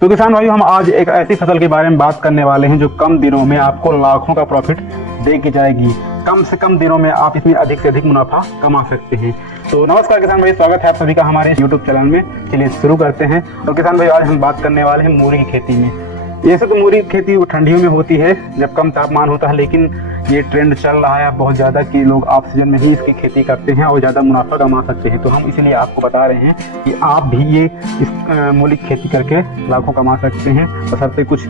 तो किसान भाइयों, हम आज एक ऐसी फसल के बारे में बात करने वाले हैं जो कम दिनों में आपको लाखों का प्रॉफिट दे के जाएगी। कम से कम दिनों में आप इसमें अधिक से अधिक मुनाफा कमा सकते हैं। तो नमस्कार किसान भाई, स्वागत है आप सभी का हमारे YouTube चैनल में। चलिए शुरू करते हैं। तो किसान भाई, आज हम बात करने वाले हैं मूरी की खेती में। ऐसे तो मूरी की खेती ठंडियों में होती है जब कम तापमान होता है, लेकिन ये ट्रेंड चल रहा है बहुत ज़्यादा कि लोग ऑफ सीजन में ही इसकी खेती करते हैं और ज़्यादा मुनाफा कमा सकते हैं। तो हम इसीलिए आपको बता रहे हैं कि आप भी ये इस मूली की खेती करके लाखों कमा सकते हैं। बशर्ते कुछ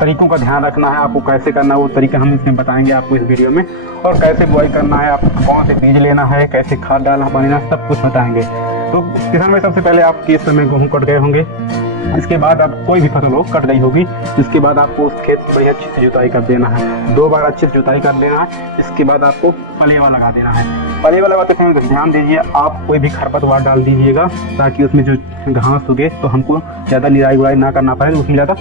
तरीकों का ध्यान रखना है, आपको कैसे करना है वो तरीका हम इसमें बताएंगे आपको इस वीडियो में। और कैसे बुआई करना है, आपको कौन से बीज लेना है, कैसे खाद डालना पानी ना, सब कुछ बताएंगे। तो किसान भाई, सबसे पहले आपके इस समय गेहूँ कट गए होंगे, इसके बाद आप कोई भी फसल हो कट गई होगी। इसके बाद आपको उस खेत की बड़ी अच्छी से जुताई कर देना है, 2 बार अच्छे से जुताई कर लेना है। इसके बाद आपको पलेवा लगा देना है। पलेवा लगाते समय ध्यान दीजिए, आप कोई भी खरपतवार डाल दीजिएगा ताकि उसमें जो घास उगे तो हमको ज़्यादा निराई गुड़ाई ना करना पड़े, उसमें ज़्यादा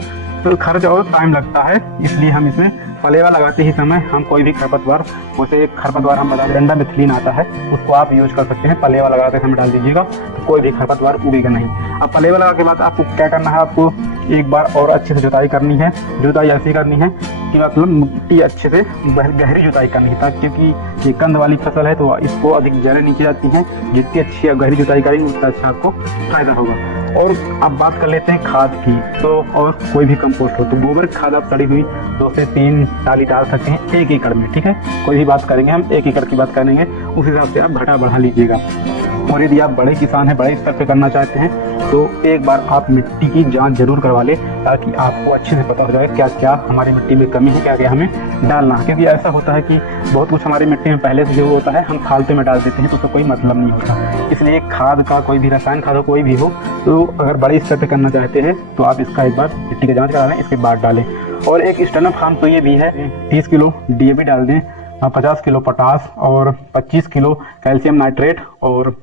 तो खर्च और टाइम लगता है। इसलिए हम इसमें पलेवा लगाते ही समय हम कोई भी खरपतवार, उसे एक खरपतवार हम बता डंडा मिथिलीन आता है, उसको आप यूज कर सकते हैं। पलेवा लगाते समय डाल दीजिएगा तो कोई भी खरपतवार उगेगा नहीं। अब पलेवा लगा के बाद आपको क्या करना है, आपको एक बार और अच्छे से जुताई करनी है। जुताई ऐसी करनी है कि मतलब मिट्टी अच्छे से गहरी जुताई करनी है, ताकि क्योंकि ये कंद वाली फसल है तो इसको अधिक जड़ें नीचे जाती हैं। जितनी अच्छी गहरी जुताई करेंगे उतना अच्छा आपको फायदा होगा। और अब बात कर लेते हैं खाद की। तो और कोई भी कंपोस्ट हो तो गोबर खाद आप सड़ी हुई 2 से 3 डाली डाल सकते हैं 1 एकड़ में, ठीक है। कोई भी बात करेंगे हम 1 एकड़ की बात करेंगे, उस हिसाब से आप घटा बढ़ा लीजिएगा। और यदि आप बड़े किसान हैं, बड़े स्तर पे करना चाहते हैं, तो एक बार आप मिट्टी की जांच जरूर करवा लें, ताकि आपको अच्छे से पता हो जाए क्या क्या हमारी मिट्टी में कमी है, क्या क्या हमें डालना है। क्योंकि ऐसा होता है कि बहुत कुछ हमारी मिट्टी में पहले से जो होता है हम फालतू में डाल देते हैं, तो उसका कोई मतलब नहीं होता। इसलिए खाद का कोई भी रासायन खाद हो कोई भी हो, तो अगर बड़े स्तर पर करना चाहते हैं तो आप इसका एक बार मिट्टी की जाँच करा लें, इसके बाद डालें। और एक स्टैंडअप फार्म तो ये भी है, 30 किलो DAP डाल दें, 50 किलो पोटास और 25 किलो कैल्शियम नाइट्रेट और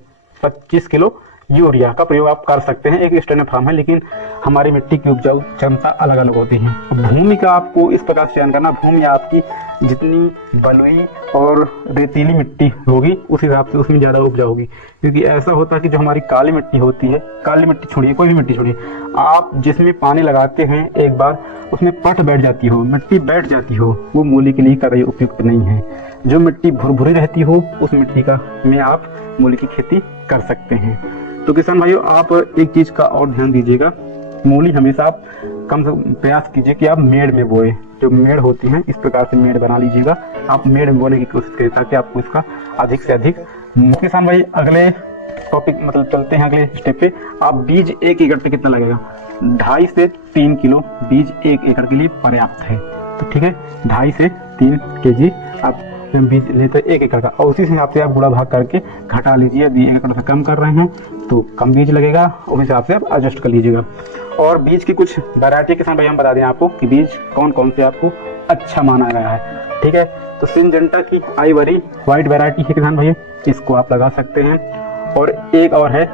25 किलो यूरिया का प्रयोग आप कर सकते हैं। एक स्टैंडअप फार्म है, लेकिन हमारी मिट्टी की उपजाऊ क्षमता अलग अलग होती है। भूमि का आपको इस प्रकार से चयन करना, भूमि आपकी जितनी बलुई और रेतीली मिट्टी होगी उस हिसाब से उसमें ज़्यादा उपजाऊ होगी। क्योंकि ऐसा होता है कि जो हमारी काली मिट्टी होती है, काली मिट्टी छोड़िए, कोई भी मिट्टी छोड़िए, आप जिसमें पानी लगाते हैं एक बार उसमें पट बैठ जाती हो, मिट्टी बैठ जाती हो, वो मूली के लिए कतई उपयुक्त नहीं है। जो मिट्टी भुरभुरी रहती हो उस मिट्टी का में आप मूली की खेती कर सकते हैं। तो किसान भाइयों, आप एक चीज़ का और ध्यान दीजिएगा, मूली हमेशा आप कम से कम प्रयास कीजिए कि आप मेड़ में बोए। जो मेड़ होती हैं इस प्रकार से मेड़ बना लीजिएगा, आप मेड़ में बोने की कोशिश करिए ताकि आपको इसका अधिक से अधिक। किसान भाई, अगले टॉपिक मतलब चलते हैं अगले स्टेप पे। आप बीज 1 एकड़ पे कितना लगेगा? 2.5 से 3 किलो बीज 1 एकड़ के लिए पर्याप्त है। तो ठीक है, 2.5 से 3 kg आप बीज लेते हैं 1 एकड़ का, और उसी हिसाब से आप गुणा भाग करके घटा लीजिए। यदि 1 एकड़ से कम कर रहे हैं तो कम बीज लगेगा, उस हिसाब से आप एडजस्ट कर लीजिएगा। और बीज की कुछ वैरायटी किसान भाई हम बता दें आपको कि बीज कौन कौन से आपको अच्छा माना गया है, ठीक है। तो सिंजेंटा की आइवरी व्हाइट वैरायटी है किसान भाई, इसको आप लगा सकते हैं। और एक और है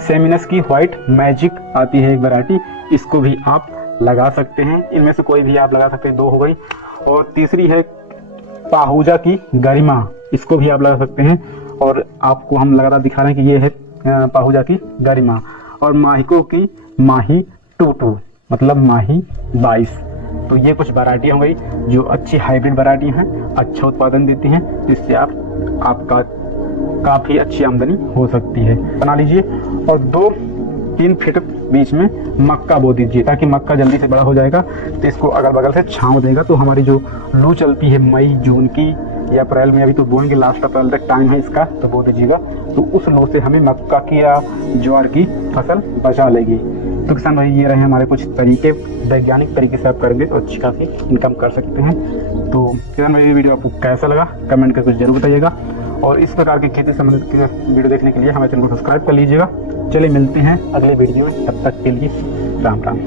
सेमिनस की व्हाइट मैजिक आती है एक वैरायटी, इसको भी आप लगा सकते हैं। इनमें से कोई भी आप लगा सकते हैं, 2 हो गई। और तीसरी है पाहुजा की गरिमा, इसको भी आप लगा सकते हैं। और आपको हम लगातार दिखा रहे हैं कि ये है पाहुजा की गरिमा। और माहिको की माही 22 मतलब माही 22। तो ये कुछ वैरायटी हो गई जो अच्छी हाइब्रिड वैरायटी हैं, अच्छा उत्पादन देती हैं, जिससे आपका काफ़ी अच्छी आमदनी हो सकती है। बना लीजिए और 2-3 फीट बीच में मक्का बो दीजिए, ताकि मक्का जल्दी से बड़ा हो जाएगा। तो इसको अगल बगल से छांव देगा, तो हमारी जो लू चलती है मई जून की या अप्रैल में, अभी तो बोएंगे, लास्ट अप्रैल तक टाइम है इसका, तो बो दीजिएगा। तो उस लू से हमें मक्का की या ज्वार की फसल बचा लेगी। तो किसान भाई, ये रहे हमारे कुछ तरीके, वैज्ञानिक तरीके से आप करेंगे तो अच्छी खासी इनकम कर सकते हैं। तो किसान भाई, ये वीडियो आपको कैसा लगा कमेंट करके जरूर बताइएगा। और इस प्रकार की खेती संबंधित वीडियो देखने के लिए हमारे चैनल को सब्सक्राइब कर लीजिएगा। चलिए मिलते हैं अगले वीडियो में, तब तक के लिए राम राम।